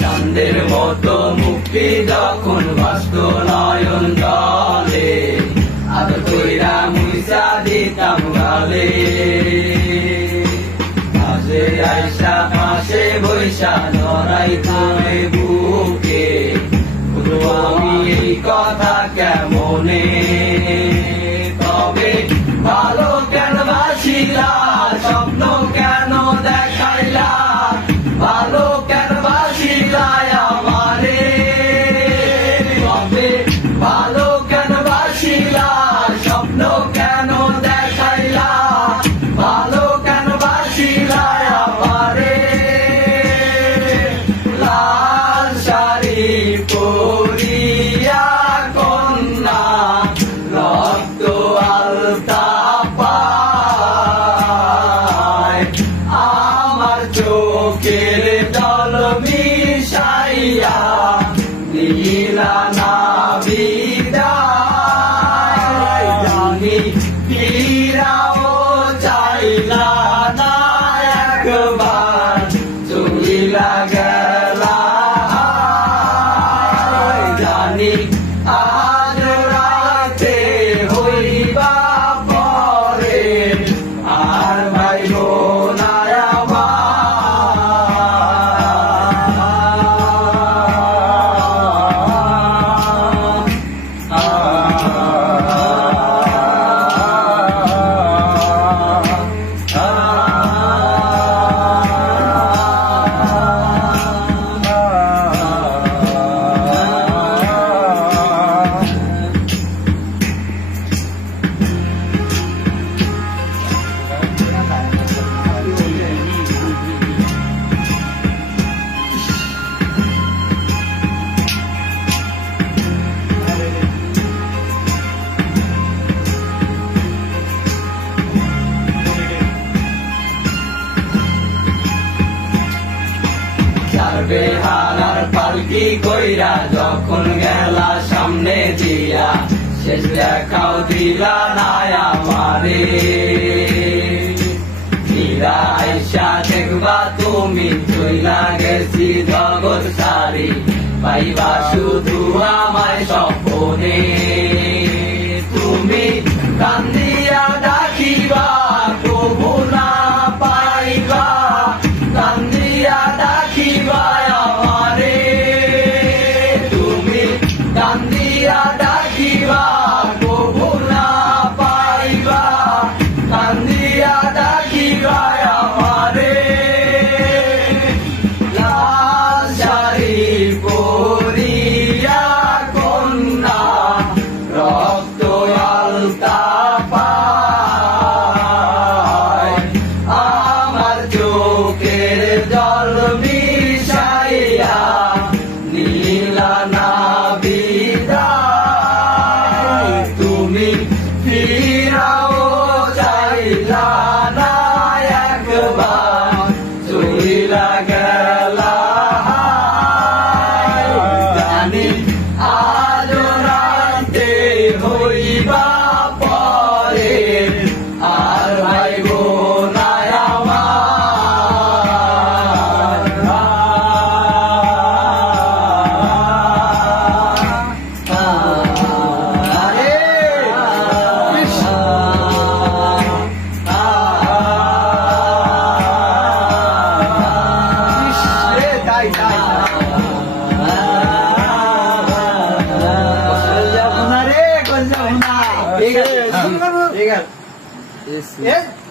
চাঁদের মতো মুক্তি যখন বাস্ত নয়ন জলে আর কইরা মুইসা দিতাম গালে। পাশে আইসা পাশে বৈশা নরাই তুমি বুকে আমি এই কথা কেমনে? আলতা পায় আমার চোখের জল মিশাইয়া নীলা না বিদায় জানি চাইলা না একবার চলিলা গেলা। জানি হারার পালকি কইরা? যখন গেলা সামনে দিয়া, শেষ দেখাও দিলা না আমারে। আইসা দেখবা তুমি, চইলা গেছি জগৎ সারি, পাইবা শুধু আমায় স্বপনে। তুমি কান্দিয়া ডাকিবা প্রভু না পাইবা, কান্দিয়া ডাকিবা জানি Yes. Yeah?